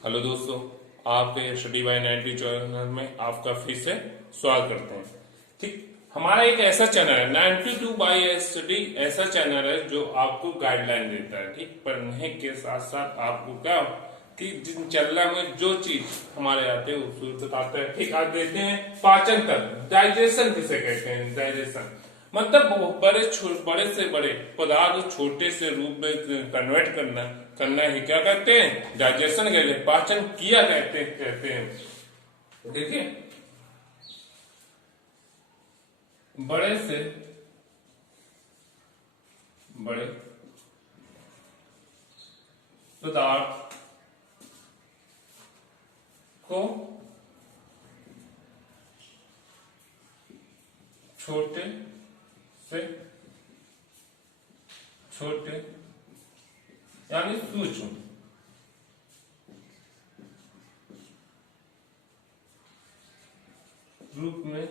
Hello दोस्तों, आपके study bye 90 channel में आपका फिर से स्वागत करते हैं। ठीक, हमारा एक ऐसा चैनल है 92 बाय स्टडी, ऐसा चैनल है जो आपको गाइडलाइन देता है। ठीक, पढ़ने के साथ साथ आपको क्या कि दिनचर्या में जो चीज हमारे आते हैं उसको बताते हैं। ठीक, आज देखते हैं पाचन तंत्र, डाइजेशन किसे कहते हैं। डाइजेशन मतलब बड़े से बड़े पदार्थ छोटे से रूप में कन्वर्ट करना करना ही क्या कहते हैं, डाइजेशन कहते हैं, पाचन क्रिया कहते हैं। देखिए, बड़े से बड़े पदार्थ को छोटे से छोटे यानी सूक्ष्म रूप में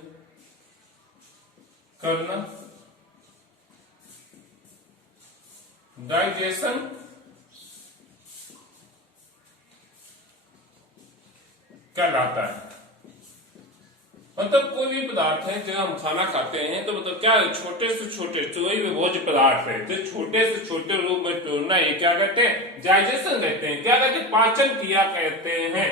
करना डाइजेशन कहलाता है। मतलब कोई भी पदार्थ है जो हम खाना खाते हैं तो मतलब क्या है, छोटे से छोटे कोई भी भोज्य पदार्थ है तो छोटे से छोटे रूप में तोड़ना, ये क्या कहते हैं, डाइजेशन कहते हैं। क्या कहते हैं, पाचन क्रिया कहते हैं।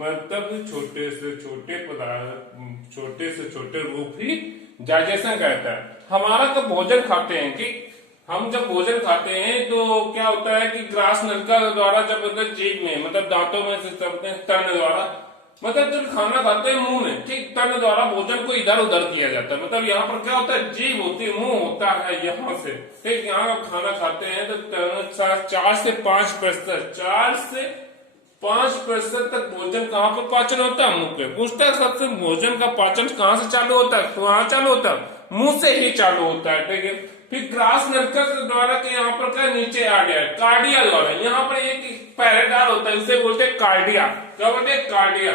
मतलब छोटे से छोटे पदार्थ, छोटे से छोटे रूप ही डाइजेशन कहता है। हमारा जब भोजन खाते हैं कि हम जब भोजन खाते हैं तो क्या होता है कि ग्रास नलिका द्वारा जब जीभ में मतलब दांतों में से तर्ण द्वारा मतलब जब खाना खाते हैं मुंह में, ठीक, तर्ण द्वारा भोजन को इधर उधर किया जाता है। मतलब यहाँ पर क्या होता है, जीभ होती है, मुंह होता है यहाँ से। ठीक, यहाँ आप खाना खाते हैं तो 4 से 5%, 4 से 5% तक भोजन कहाँ पर पाचन होता है, मुंह पे। पूछता है सबसे, भोजन का पाचन कहाँ से चालू होता है, तो कहाँ चालू होता है, मुंह से ही चालू होता है। ठीक है, फिर ग्रास नलिका द्वारा के यहाँ पर क्या नीचे आ गया, कार्डिया द्वारा। यहाँ पर एक पैराडार होता है, इसे बोलते हैं कार्डिया। क्या बोलते हैं, कार्डिया।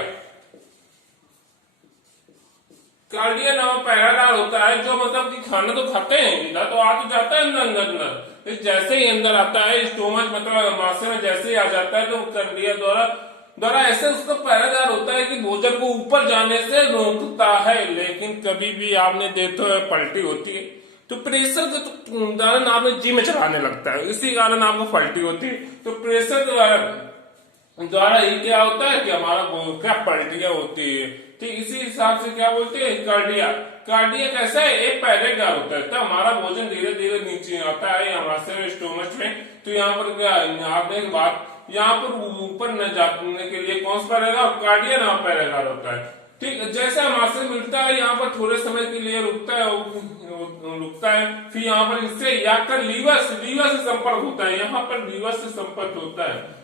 कार्डिया नाम पैराडार होता है जो मतलब कि खाना तो खाते हैं, इधर तो आ तो जाता है अंदर। जैसे ही अंदर आता है स्टोमच मतलब मासे में जैसे ही आ जाता है तो कार्डिया द्वारा ऐसे उसका पैरादार होता है कि भोजन को ऊपर जाने से रोकता है। लेकिन कभी भी आपने देखो पलटी होती है तो प्रेशर का तो उदाहरण आपने जी में चलाने लगता है, इसी कारण आपको पलटी होती है। तो प्रेशर द्वारा ही क्या होता है कि हमारा क्या पलटियां होती है। ठीक, इसी हिसाब से क्या बोलते हैं, कार्डिया। कार्डिया कैसा है, एक पैराडार होता है। तो हमारा भोजन धीरे धीरे नीचे आता है हमारे स्टोमच में। तो यहाँ पर क्या आपने बात, यहाँ पर ऊपर न जाने के लिए कौन सा पैराडार, कार्डिया नाम पैराडार होता है। ठीक, जैसे हमारे से मिलता है यहाँ पर थोड़े समय के लिए रुकता है, फिर यहाँ पर इससे याकर लीवर से संपर्क होता है। यहाँ पर लीवर से संपर्क होता है।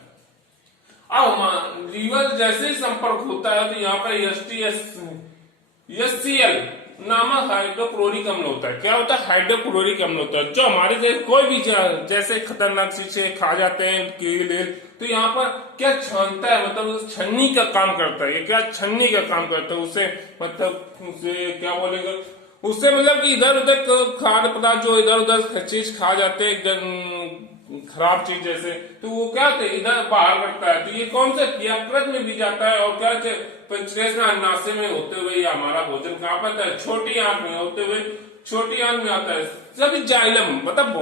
अब लीवर जैसे ही संपर्क होता है तो यहाँ पर HCl नामक हाइड्रोक्लोरिक अम्ल होता है। क्या होता है, हाइड्रोक्लोरिक अम्ल होता है, जो हमारे जैसे कोई भी जैसे खतरनाक चीजें खा जाते हैं कीड़े, तो यहाँ पर क्या छानता है, मतलब छन्नी का काम करता है। ये क्या छन्नी का काम करता है, उसे मतलब उसे क्या बोलेगा, उससे मतलब कि इधर उधर खाद्य पदार्थ जो इधर उधर चीज खा जाते हैं खराब चीज जैसे, तो वो क्या थे इधर बाहर करता है। तो ये कौन से यकृत में भी जाता है और क्या पंचरेश में अन्नाशय में होते हुए हमारा भोजन कहाँ पर आता है, छोटी आंत में होते हुए छोटी आंत में आता है। सभी जाइलम मतलब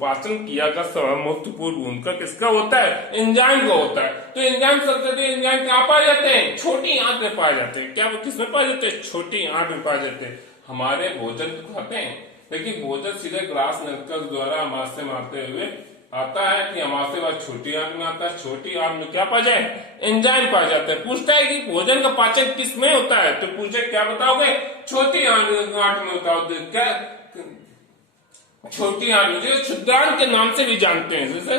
पाचन क्रिया का महत्वपूर्ण भूमिका किसका होता है, एंजाइम का होता है। तो एंजाइम सर्किटरी एंजाइम कहाँ पाए जाते हैं, छोटी आंत में पाए जाते हैं। क्या किसमें पाए जाते हैं, छोटी आंत में पाए जाते हैं। हमारे भोजन तो खाते हैं लेकिन भोजन सीधे ग्रास नलिका द्वारा हमारे में आते हुए आता है कि हमारे बाद छोटी आंत में आता है। छोटी आंत में क्या पा जाए, एंजाइम पा जाते हैं। पूछता है कि भोजन का पाचन किस में होता है, तो पूछे क्या बताओगे, छोटी आंत में होता है। क्या छोटी आंत जो क्षुद्रांग के नाम से भी जानते हैं, जैसे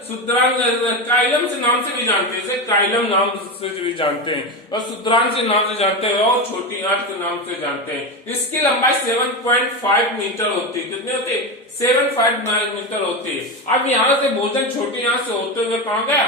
क्षुद्रांग काइलम से नाम से भी जानते हैं, जैसे काइलम नाम से भी जानते हैं और क्षुद्रांग से नाम से जानते हैं और छोटी आंत के नाम से जानते हैं। इसकी लंबाई 7.5 मीटर होती है। कितनी होती है, 7.5 मीटर होती है। अब यहाँ से भोजन छोटी आंत से होते हुए कहाँ गया,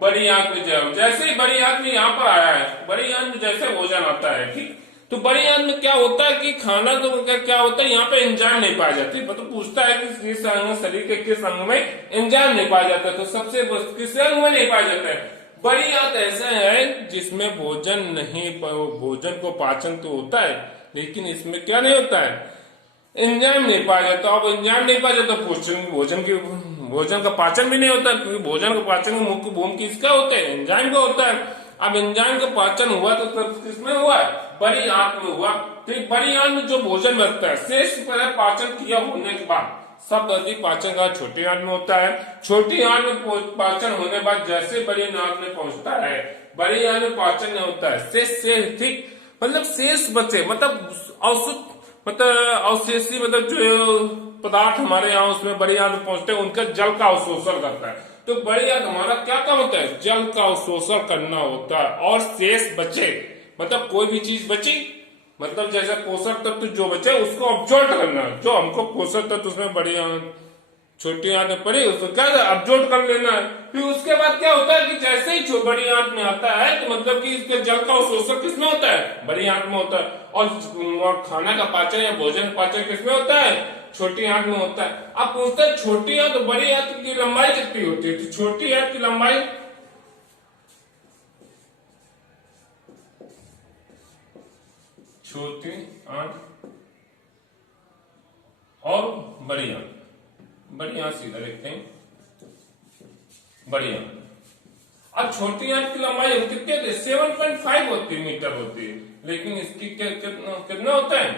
बड़ी आंत में जाओ। जैसे ही बड़ी आंत में यहाँ पर आया है, बड़ी आंत में जैसे भोजन आता है, ठीक, तो बड़ी आंत में क्या होता है कि खाना तो क्या होता है, यहाँ पे एंजाइम नहीं पाए जाते। मतलब पूछता है कि शरीर के किस अंग में एंजाइम नहीं पाया जाता, तो सबसे किस अंग में नहीं पाया जाता है, बड़ी आंत ऐसा है जिसमें भोजन को पाचन तो होता है, लेकिन इसमें क्या नहीं होता है, एंजाइम नहीं पाया जाता। अब एंजाइम नहीं पाया जाता, भोजन का पाचन भी नहीं होता, क्योंकि भोजन का पाचन का मुख्य भूमिका किसका होता है, एंजाइम का होता है। अब एंजाइम का पाचन हुआ तो किसमें हुआ, बड़ी आंत में हुआ। तो बड़ी आंत में जो भोजन बनता है शेष पाचन क्रिया होने के बाद सब अधिक पाचन का छोटी आंत में होता है। छोटी आंत में पाचन होने के बाद जैसे बड़ी आंत में पहुंचता है, बड़ी आंत में पाचन नहीं होता है, शेष ठीक मतलब शेष बचे अवशेषी मतलब जो पदार्थ हमारे यहाँ उसमें बड़ी आंत में पहुंचते हैं, उनका जल का अवशोषण करता है। तो बड़ी आंत हमारा क्या काम होता है, जल का अवशोषण करना होता है। और शेष बचे मतलब कोई भी चीज बची, मतलब जैसे पोषक तत्व जो बचे उसको अब्जॉर्ब करना, जो हमको पोषक तत्व उसमें बड़ी आंत छोटी आंत में पड़ी उसको क्या अब्जॉर्ब कर लेना है। फिर उसके बाद क्या होता है कि जैसे ही बड़ी आंत में आता है तो मतलब कि इसके जल का अवशोषण किसमें होता है, बड़ी आंत में होता है। और खाना का पाचन या भोजन का पाचन किसमें होता है, छोटी आंत में होता है। अब पूछते हैं छोटी आंत और बड़ी आंत की लंबाई कितनी होती है, तो छोटी आंत की लंबाई छोटी आंत और बड़ी आंत, बड़ी आंत सीधा लिखते हैं, बड़ी आंत। अब छोटी आंत की लंबाई कितनी होती है, 7.5 होती मीटर होती है, लेकिन इसकी कितना होता है,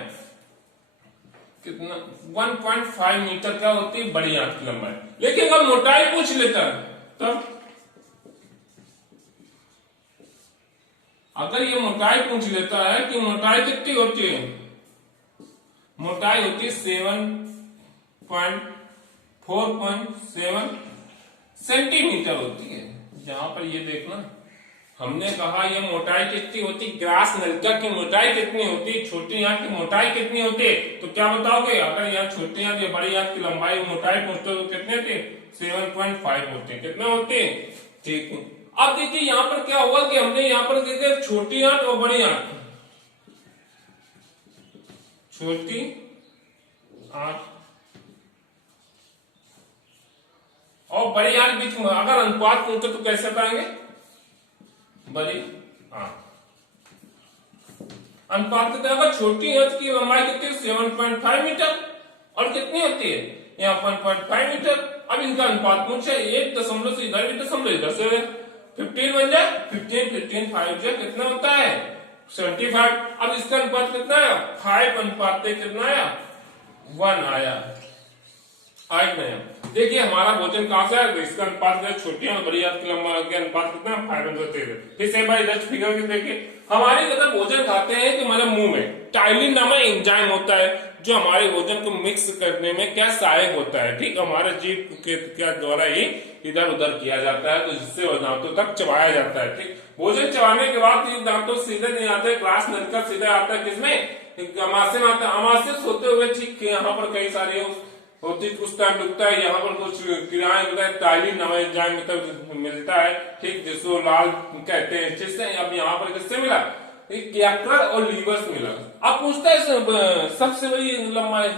कितना 1.5 मीटर क्या होती है बड़ी आंत की लंबाई। लेकिन अगर मोटाई पूछ लेता है तब, अगर ये मोटाई पूछ लेता है कि मोटाई कितनी होती है, मोटाई होती है 4.7 सेंटीमीटर होती है। जहां पर ये देखना हमने कहा ये मोटाई कितनी होती, ग्रास नलिका की मोटाई कितनी होती, छोटी आंत की मोटाई कितनी होती है, तो क्या बताओगे, अगर यहाँ छोटी आंत या बड़ी आंत की लंबाई मोटाई पूछते तो कितने थे, 7.5 होते, कितने होते, ठीक है। अब देखिए यहाँ पर क्या हुआ कि हमने यहाँ पर देखिए छोटी आंत और बड़ी आंत, छोटी आंत और बड़ी आंत बीच में अगर अनुपात पूछते तो कैसे बताएंगे, बड़ी आंत अनुपात कितना, अगर छोटी आंत की लंबाई कितनी 7.5 मीटर और कितनी होती है यहाँ 1.5 मीटर। अब इनका अनुपात पूछे 1 से इधर 1 से 15 बन जाए, 15 5 जो कितना होता है 75। अब इसका अनुपात कितना आया 5 अनुपात कितना आया 1 आया 8 में। देखिए हमारा भोजन कहां से आया, इसका अनुपात छोटी और बड़ी आंत की लंबाई के अनुपात कितना 513। फिर से भाई इधर फिगर के देखिए, हमारे जब भोजन खाते हैं तो हमारे मुंह में टाइलिन नामक एंजाइम होता है जो हमारे भोजन को मिक्स करने में क्या सहायक होता है, ठीक, हमारे जीभ के क्या द्वारा ही इधर उधर किया जाता है, तो जिससे दांतों तक चबाया जाता है, ठीक। भोजन चबाने के बाद ये दांतों सीधे नहीं आते, ग्रास नलिका सीधे आता है किसमें, अमाशय में आता है। अमाशय होते हुए ठीक यहाँ पर कई सारे होती कुछ टाइम लगता है, यहाँ पर कुछ क्रियाएं टाइलिन नामक एंजाइम मतलब मिलता है, ठीक, जिसको लाल कहते हैं। जिससे अब यहाँ पर किससे मिला, यकृत और लीवर से मिला। अब पूछता है सबसे बड़ी लंबाई,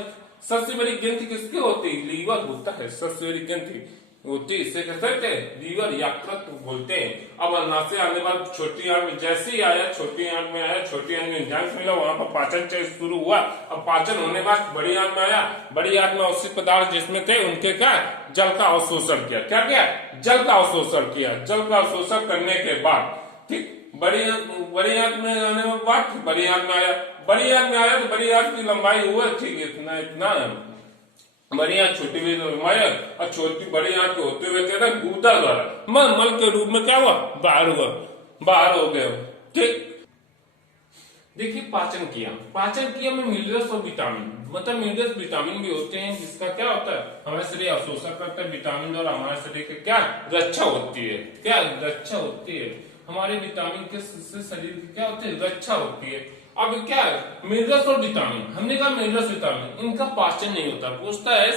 सबसे बड़ी ग्रंथि किसकी होती है, लीवर होता है, सबसे बड़ी ग्रंथि होती है, इसे कहते हैं लीवर यकृत बोलते हैं। अब अनाशय आने बाद छोटी आंत में जैसे ही आया, छोटी आंत में आया, छोटी आंत में एंजाइम मिला, वहां पर पाचन शुरू हुआ। अब पाचन होने बाद बड़ी आंत में आया, बड़ी आंत में अवशिष्ट पदार्थ जिसमें थे उनके क्या जल का अवशोषण किया, क्या किया, जल का अवशोषण किया। जल का अवशोषण करने के बाद ठीक बड़ी आंत में आने के बाद बड़ी आंत में आया, बड़ी आंत में आया तो बड़ी आंत की लंबाई हुआ ठीक इतना इतना, बड़ी आंत छोटी भी लंबाई और छोटी बड़ी आंत के होते हुए क्या था गुदा द्वारा मल के रूप में क्या हुआ बाहर हो गया, ठीक। देखिए पाचन क्रिया में मिनरल्स और विटामिन, मतलब मिनरल्स विटामिन भी होते हैं, जिसका क्या होता है हमारे शरीर अवशोषण करता है विटामिन और हमारे शरीर की क्या रक्षा होती है, क्या रक्षा होती है, हमारे विटामिन के शरीर की क्या होती है रक्षा होती है। अब क्या है मिनरल्स और विटामिन, हमने कहा मिनरल्स विटामिन इनका पाचन नहीं होता, पूछता है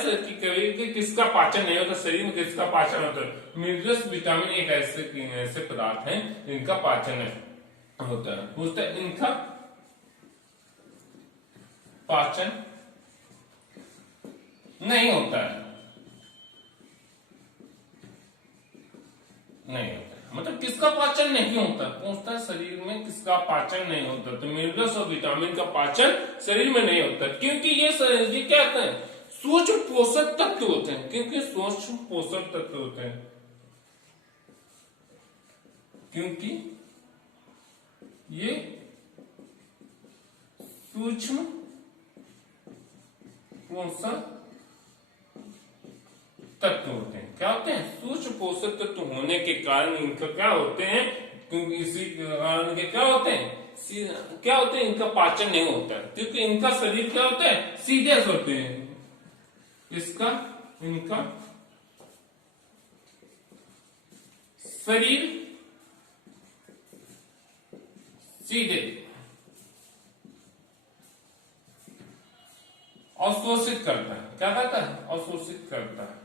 कि किसका पाचन नहीं होता, शरीर में किसका पाचन होता है। मिनरल्स विटामिन एक ऐसे पदार्थ हैं जिनका पाचन होता है, पूछता है इनका पाचन नहीं होता है, नहीं होता है। मतलब किसका पाचन नहीं होता, पूछता है शरीर में किसका पाचन नहीं होता, तो मिनरल्स और विटामिन का पाचन शरीर में नहीं होता, क्योंकि ये क्या कहते हैं, सूक्ष्म पोषक तत्व होते हैं, क्योंकि सूक्ष्म पोषक तत्व होते हैं, क्योंकि ये सूक्ष्म पोषक तत्व होते हैं। क्या होते हैं, सूक्ष्म पोषक तत्व होने के कारण इनका क्या होते हैं, क्योंकि इसी कारण के क्या होते हैं, इनका पाचन नहीं होता है, क्योंकि इनका शरीर क्या होता है, सीधे होते हैं, इनका शरीर सीधे अवशोषित करता है, क्या करता है, अवशोषित करता है।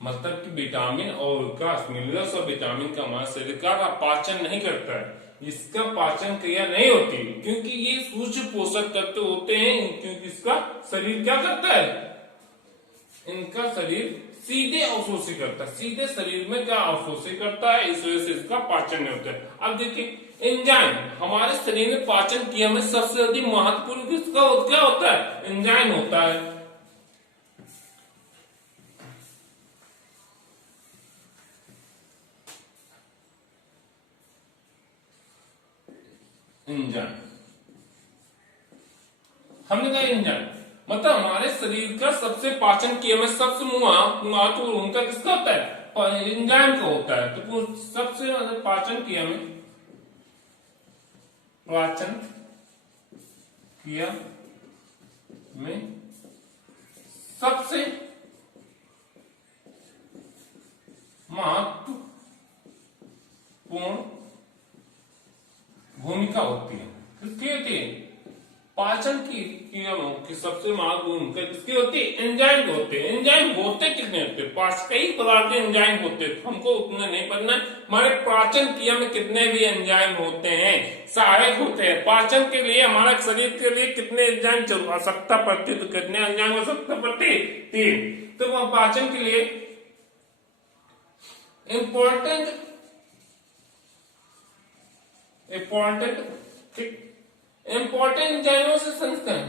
मतलब कि विटामिन और मिनरल्स और विटामिन का हमारे शरीर का पाचन नहीं करता है, इसका पाचन क्रिया नहीं होती, क्योंकि ये सूक्ष्म पोषक तत्व होते हैं, क्योंकि इसका शरीर क्या करता है, इनका शरीर सीधे अवशोषित करता है, सीधे शरीर में क्या अवशोषित करता है, इस वजह से इसका पाचन नहीं होता है। अब देखिए एंजाइम, हमारे शरीर में पाचन क्रिया में सबसे अधिक महत्वपूर्ण किसका क्या होता है, एंजाइम होता है। एंजाइम, हमने कहा एंजाइम मतलब हमारे शरीर का सबसे पाचन क्रिया में सबसे महत्वपूर्ण उनका किसका होता है, एंजाइम का होता है। तो सबसे पाचन क्रिया में सबसे महत्वपूर्ण भूमिका होती है, किसकी होती है, पाचन की क्रिया की सबसे महत्वपूर्ण किसकी होती है, एंजाइम होते हैं। एंजाइम होते कितने होते हैं, कई प्रकार के एंजाइम होते हैं, हमको उतना नहीं पढ़ना। हमारे पाचन क्रिया में कितने भी एंजाइम होते हैं, सहायक होते हैं पाचन के लिए, हमारे शरीर के लिए कितने एंजाइम आवश्यकता पड़ती है, तो कितने एंजाइम आवश्यकता पड़ती है, 3। तो वह पाचन के लिए इम्पोर्टेंट एंजाइमों से संस्करण,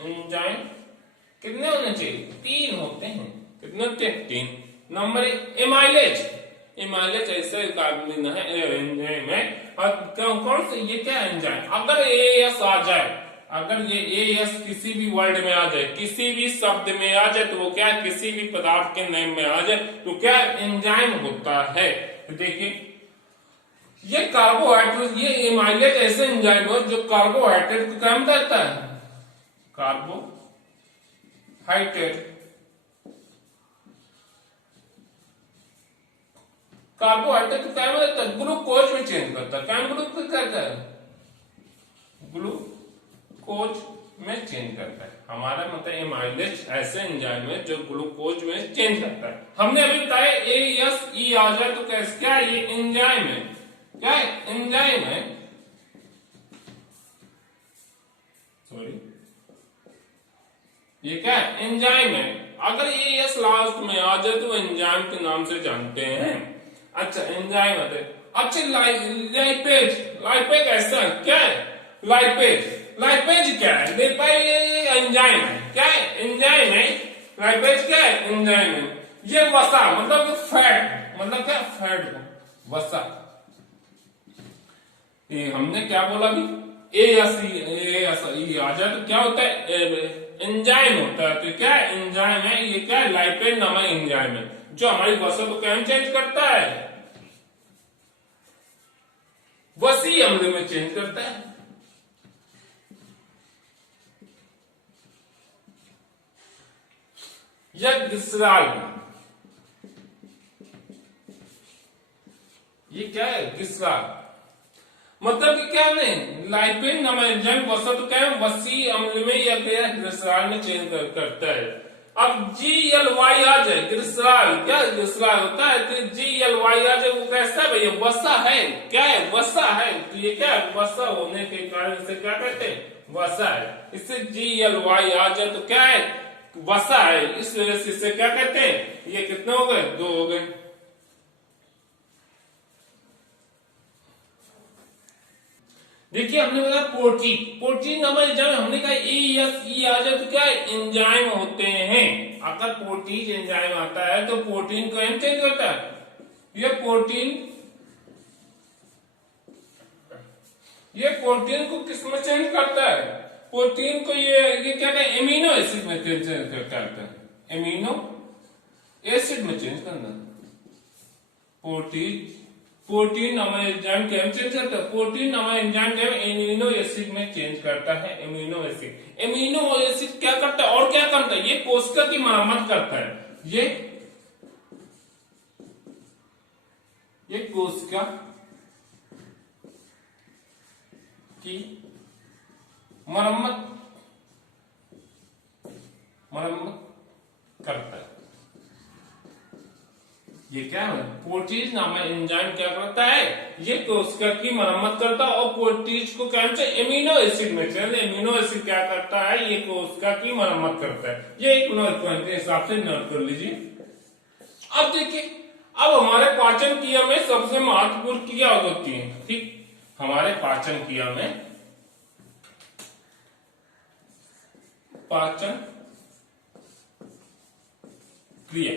एंजाइम कितने होने चाहिए, 3 होते हैं। कितने होते हैं, 3। नंबर 1 एमाइलेज, एमाइलेज ऐसा एंजाइम है, और कौन से, ये क्या एंजाइम, अगर एएस आ जाए, अगर ये एएस किसी भी वर्ड में आ जाए, किसी भी शब्द में आ जाए, तो वो क्या, किसी भी पदार्थ के नेम में आ जाए, तो क्या एंजाइम होता है। देखिए ये कार्बोहाइड्रेट, ये एमाइलेज ऐसे एंजाइम है जो कार्बोहाइड्रेट को क्या करता है, कार्बोहाइड्रेट को क्या करता है, ग्लूकोज में चेंज करता है, क्या करता है, ग्लूकोज में चेंज करता है। हमारा मतलब एमाइलेज ऐसे एंजाइम है जो ग्लूकोज में चेंज करता है। हमने अभी बताया ASE आ जाए तो कैसे, क्या ये एंजाइम है, क्या है, एंजाइम है, सॉरी ये क्या है, एंजाइम है। अगर AS लास्ट में आ जाए तो एंजाइम के नाम से जानते हैं। अच्छा एंजाइम आते, अच्छा लाइपेज ऐसा क्या है, लाइपेज क्या है, एंजाइम है, क्या है, एंजाइम है। लाइपेज क्या है, एंजाइम है। ये वसा मतलब फैट, मतलब क्या, फैट वसा। ये हमने क्या बोला अभी, ASE आ जाए तो क्या होता है, एंजाइम होता है। तो क्या एंजाइम है, ये क्या है, लाइपेज नामक एंजाइम है जो हमारी वसा को क्या चेंज करता है, वसी अम्ल में चेंज करता है। या ग्लिसरॉल, ये क्या है, ग्लिसरॉल मतलब कि क्या नहीं, लाइपेज नामक एंजाइम वसा तो क्या है, वसी अम्ल में या ग्लिसरॉल में चेंज करता है। अब GLY आ जाए, ग्लिसरॉल, क्या ग्लिसरॉल होता है, तो GLY आ जाए, वो कैसा है भैया, वसा है, क्या है, वसा है। तो ये क्या है, वसा होने के कारण इसे क्या कहते हैं, वसा है। इससे GLY आ जाए तो क्या है, वसा है, इस वजह से इसे क्या कहते हैं। ये कितने हो गए, 2 हो गए। देखिए हमने बताया प्रोटीन, प्रोटीन हमारे जब हमने कहा E आ जाए तो क्या है, एंजाइम होते हैं। अगर प्रोटीन एंजाइम आता है तो प्रोटीन को एम चेंज करता है। ये प्रोटीन को किस में चेंज करता है, प्रोटीन को ये क्या कहते हैं, एमिनो एसिड में चेंज करता है, एमिनो एसिड में चेंज करना। प्रोटीन हमारे एंजाइम के चेंज करता है, प्रोटीन हमारे एंजाइम के एमिनो एसिड में चेंज करता है। एमिनो एसिड क्या करता है, और क्या करता है, ये कोशिका की मरम्मत करता है। ये कोशिका की मरम्मत करता है। ये क्या है, प्रोटीज नामक एंजाइम क्या करता है, ये कोशिका की मरम्मत करता है। और प्रोटीज को क्या है, एमिनो एसिड में चेंज, एमिनो एसिड क्या करता है, ये कोशिका की मरम्मत करता है। ये एक पॉइंट के हिसाब से नोट कर लीजिए। अब देखिए, अब हमारे पाचन क्रिया में सबसे महत्वपूर्ण क्रिया होती है, ठीक, हमारे पाचन क्रिया में पाचन क्रिया।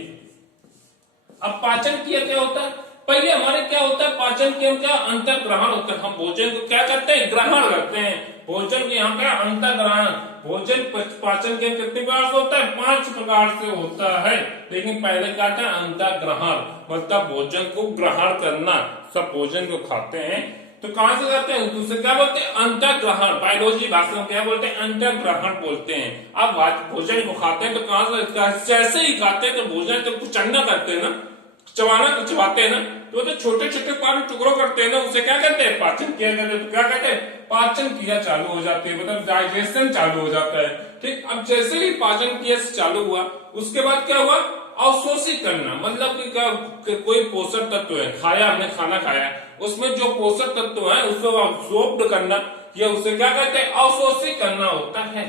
अब पाचन क्रिया क्या होता है, पहले हमारे क्या होता है, पाचन क्रिया में क्या अंतर ग्रहण होता है। हम भोजन को क्या करते हैं, ग्रहण करते हैं। भोजन के यहाँ क्या अंतर ग्रहण, भोजन पाचन क्रिया कितने प्रकार से होता है, 5 प्रकार से होता है। लेकिन पहले क्या था, अंतर ग्रहण, मतलब भोजन को ग्रहण करना। सब भोजन को खाते हैं तो कहां से करते हैं, दूसरे क्या बोलते हैं, अंतर ग्रहण। बायोलॉजी भाषा में क्या बोलते हैं, अंतर ग्रहण बोलते हैं। अब भोजन को खाते हैं तो कहां से, जैसे ही खाते हैं तो भोजन तो कुछ चढ़ना करते हैं ना, चबाते हैं ना, तो छोटे छोटे पानी टुकड़ों करते हैं ना, उसे क्या कहते हैं, पाचन क्रिया कहते हैं। तो क्या कहते हैं, पाचन क्रिया चालू हो जाती है, मतलब डाइजेशन चालू हो जाता है। ठीक, अब जैसे ही पाचन क्रिया चालू हुआ, उसके बाद क्या हुआ, अवशोषित करना, मतलब कि कोई पोषक तत्व है, खाया हमने, खाना खाया, उसमें जो पोषक तत्व है उसको अवशोषित करना, या उसे क्या कहते हैं, अवशोषित करना होता है।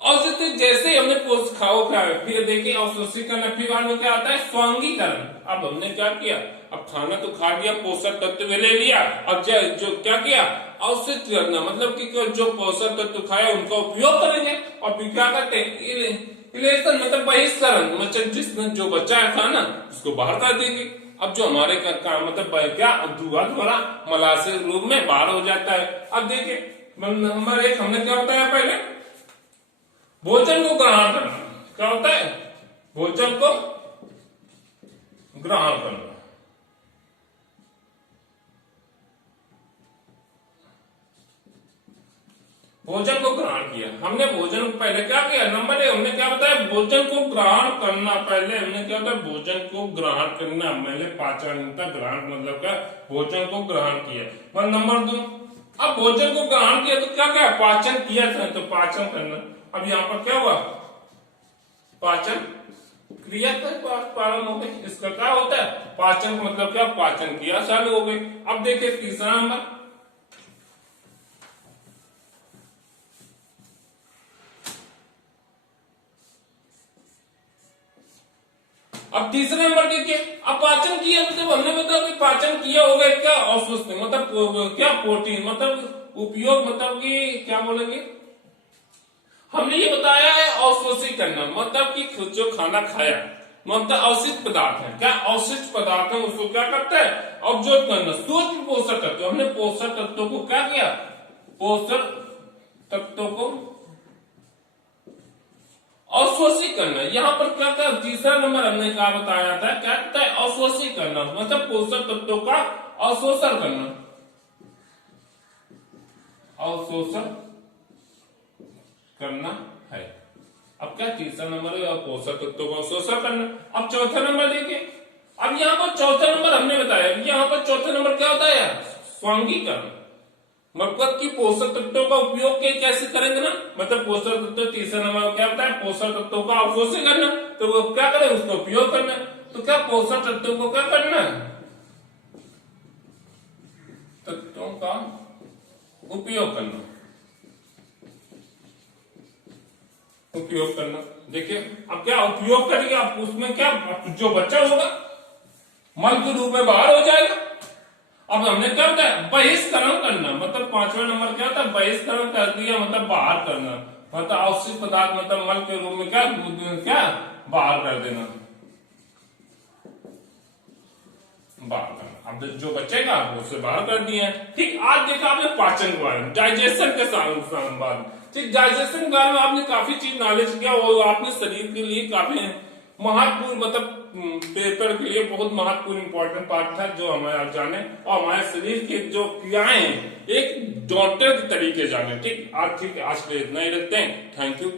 अवशोषित जैसे ही हमने खाओ खाया, फिर देखिए अवशोषित करना, फिर बाद में क्या आता है, स्वांगीकरण। अब हमने क्या किया, अब खाना तो खा लिया, पोषक तत्व ले लिया, अब जो क्या किया, अवशोषित करना, मतलब कि जो पोषक तत्व खाया उनका उपयोग करेंगे। और फिर क्या करते हैं, इलेक्शन, मतलब बहिष्करण, मतलब जिसने जो बचा है खाना उसको बाहर कर देंगे। अब जो हमारे का मतलब क्या, द्वारा मलाशय रूप में बाहर हो जाता है। अब देखिए नंबर 1 हमने क्या बताया, पहले भोजन को ग्रहण करना। क्या होता है, भोजन को ग्रहण करना। भोजन को ग्रहण किया हमने, भोजन को पहले क्या किया, नंबर 1 हमने क्या बताया, भोजन को ग्रहण करना। पहले हमने क्या होता है, भोजन को ग्रहण करना, पहले पाचन ग्रहण, मतलब क्या, भोजन को ग्रहण किया। और नंबर 2, अब भोजन को ग्रहण किया तो क्या क्या, पाचन किया था, तो पाचन करना। अब यहाँ पर क्या हुआ, पाचन क्रिया प्रारंभ हो गई। इसका क्या होता है, पाचन, मतलब क्या, पाचन क्रिया चालू हो गई। अब देखिए तीसरा नंबर, अब तीसरे नंबर देखिए, अब पाचन किया, मतलब हमने बताया कि पाचन किया हो गया, क्या अवशोषित, मतलब क्या, प्रोटीन, मतलब उपयोग, मतलब कि क्या बोलेंगे, हमने ये बताया है अवशोषित करना, मतलब कि जो खाना खाया, मतलब अवशिष्ट पदार्थ है, क्या अवशिष्ट पदार्थ है, उसको क्या करता है, अवशोषित करना। सूक्ष्म पोषक तत्व, हमने पोषक तत्वों को क्या किया, पोषक तत्वों को अवशोषित करना। यहाँ पर क्या था, तीसरा नंबर हमने क्या बताया था, क्या कहता है, अवशोषित करना, मतलब पोषक तत्वों का अवशोषण करना, अवशोषण करना है। अब क्या तीसरा नंबर है, पोषक तत्वों का अवशोषण करना। अब चौथा नंबर देखिए, अब यहाँ पर चौथा नंबर हमने बताया, यहाँ पर चौथा नंबर क्या होता है, स्वांगीकरण, मतलब कि पोषक तत्वों का उपयोग कैसे करेंगे ना, मतलब पोषक तत्व तीसरा नंबर क्या होता है, पोषक तत्वों का अवशोषण करना। तो वो क्या करें, उसका उपयोग करना। तो क्या पोषक तत्वों को क्या करना है, तत्वों का उपयोग करना, उपयोग करना। देखिए अब क्या उपयोग करेंगे, आप उसमें क्या जो बच्चा होगा मल के रूप में बाहर हो जाएगा। अब हमने क्या होता है बहिष्करण करना, मतलब 5वां नंबर क्या होता है बहिष्करण कर दिया, मतलब बाहर करना, मतलब अवशिष्ट पदार्थ मतलब मल के रूप में क्या क्या बाहर कर देना, बाहर करना। अब जो बचेगा वो उसे बाहर कर दिया। ठीक, आज देखा आपने पाचन के बारे में, डाइजेशन के बारे में। ठीक, डाइजेशन के बारे में आपने काफी चीज नॉलेज किया और आपने शरीर के लिए काफी महत्वपूर्ण, मतलब पेपर के लिए बहुत महत्वपूर्ण इंपॉर्टेंट पार्ट था जो हमें आज जाने, और हमारे शरीर की जो क्रियाएं एक डॉक्टर के तरीके जाने। ठीक, आज के लिए इतना ही रखते हैं। Thank you.